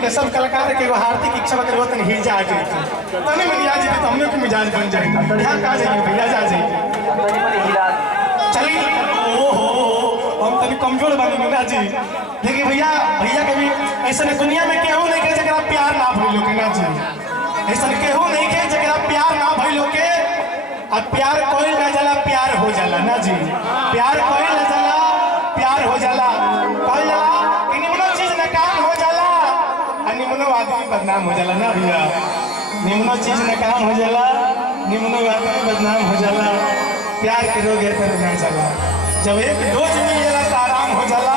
के सब कलाकार के हार्दिक इच्छा बकर होतन हिजा आ जाए तने में आ जाए तो हमने के मिजाज बन जाए यहां का जाए भैया जा जाए चलिए ओहो हम तनी कमजोर बनी ना जी लेकिन भैया के भी ऐसा दुनिया में केहू नहीं के जकरा प्यार ना भइलो के ना जी ऐसा केहू नहीं के जकरा प्यार ना भइलो के अब प्यार कोई ना जाला प्यार हो जाला ना जी प्यार कोई ना जाला प्यार हो जाला कहल जाला कि निमनो चीज ना काम हो जाला और निमनो आदमी बदनाम हो जाला ना भैया निमनो चीज ना काम हो जाला निमनो आदमी बदनाम हो जाला प्यार के रोग है तो ना जाला जब एक डोज मिल जाला तो आराम हो जाला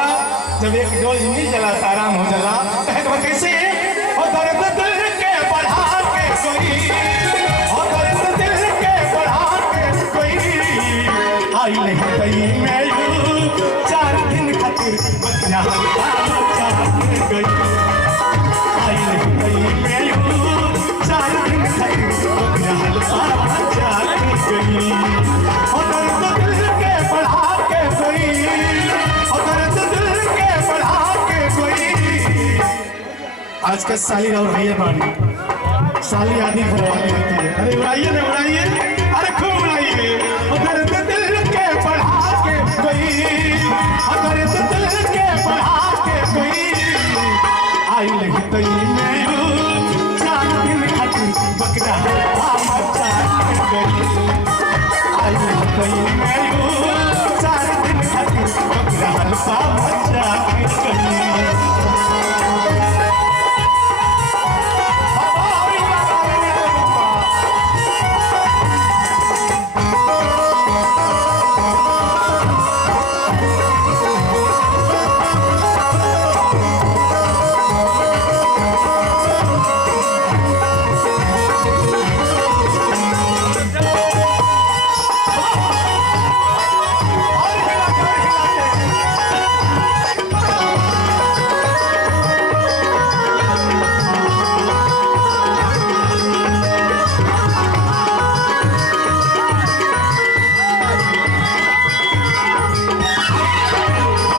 जब एक डोज मिल जाला तो आराम हो जाला तो कैसे ओ दर्द दिल के बढ़ा के कोई ओ दर्द दिल के बढ़ा के कोई आई नहीं गई मैं यूं 4 दिन खातिर बतिया गई आई नहीं गई मैं यूं 4 दिन खातिर बतिया गई ओ दर्द दिल के बढ़ा के कोई ओ दर्द दिल के बढ़ा के कोई आज के साली और भैया बानी साली आदि घरवाली होती है अरे उड़ाइए ना उड़ाइए अरे खूब उड़ाइए उधर दिल के बढ़ा के कोई उधर दिल के बढ़ा के कोई आई नहीं तो मैं 4 दिन खातिर बकरा मचा के गई आई नहीं तो मैं